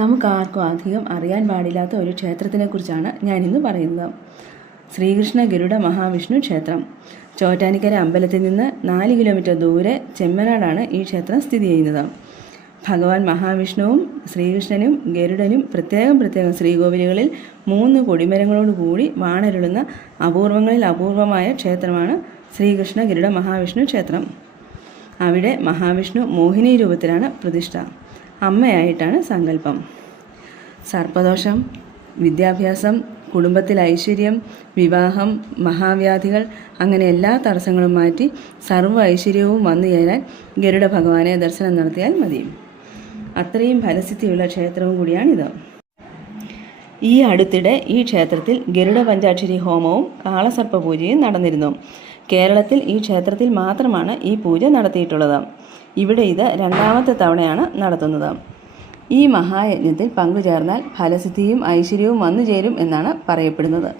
നമുക്കാർക്കും അധികം അറിയാൻ പാടില്ലാത്ത ഒരു ക്ഷേത്രത്തിനെക്കുറിച്ചാണ് ഞാനിന്ന് പറയുന്നത്. ശ്രീകൃഷ്ണ ഗരുഡ മഹാവിഷ്ണു ക്ഷേത്രം. ചോറ്റാനിക്കര അമ്പലത്തിൽ നിന്ന് 4 കിലോമീറ്റർ ദൂരെ ചെമ്മനാടാണ് ഈ ക്ഷേത്രം സ്ഥിതി ചെയ്യുന്നത്. ഭഗവാൻ മഹാവിഷ്ണുവും ശ്രീകൃഷ്ണനും ഗരുഡനും പ്രത്യേകം ശ്രീകോവിലുകളിൽ 3 കൊടിമരങ്ങളോടുകൂടി വാണരുളുന്ന അപൂർവങ്ങളിൽ അപൂർവമായ ക്ഷേത്രമാണ് ശ്രീകൃഷ്ണ ഗരുഡ മഹാവിഷ്ണു ക്ഷേത്രം. അവിടെ മഹാവിഷ്ണു മോഹിനി രൂപത്തിലാണ് പ്രതിഷ്ഠ. അമ്മയായിട്ടാണ് സങ്കല്പം. സർപ്പദോഷം, വിദ്യാഭ്യാസം, കുടുംബത്തിൽ ഐശ്വര്യം, വിവാഹം, മഹാവ്യാധികൾ അങ്ങനെ എല്ലാ തടസ്സങ്ങളും മാറ്റി സർവ്വ ഐശ്വര്യവും വന്നു ചേരാൻ ഗരുഡ ഭഗവാനെ ദർശനം നടത്തിയാൽ മതി. അത്രയും ഫലസിദ്ധിയുള്ള ക്ഷേത്രവും കൂടിയാണിത്. ഈ അടുത്തിടെ ഈ ക്ഷേത്രത്തിൽ ഗരുഡ പഞ്ചാക്ഷരി ഹോമവും കാളസർപ്പ പൂജയും നടന്നിരുന്നു. കേരളത്തിൽ ഈ ക്ഷേത്രത്തിൽ മാത്രമാണ് ഈ പൂജ നടത്തിയിട്ടുള്ളത്. ഇവിടെ ഇത് 2ാമത്തെ തവണയാണ് നടത്തുന്നത്. ഈ മഹായജ്ഞത്തിൽ പങ്കുചേർന്നാൽ ഫലസിദ്ധിയും ഐശ്വര്യവും വന്നു ചേരും എന്നാണ് പറയപ്പെടുന്നത്.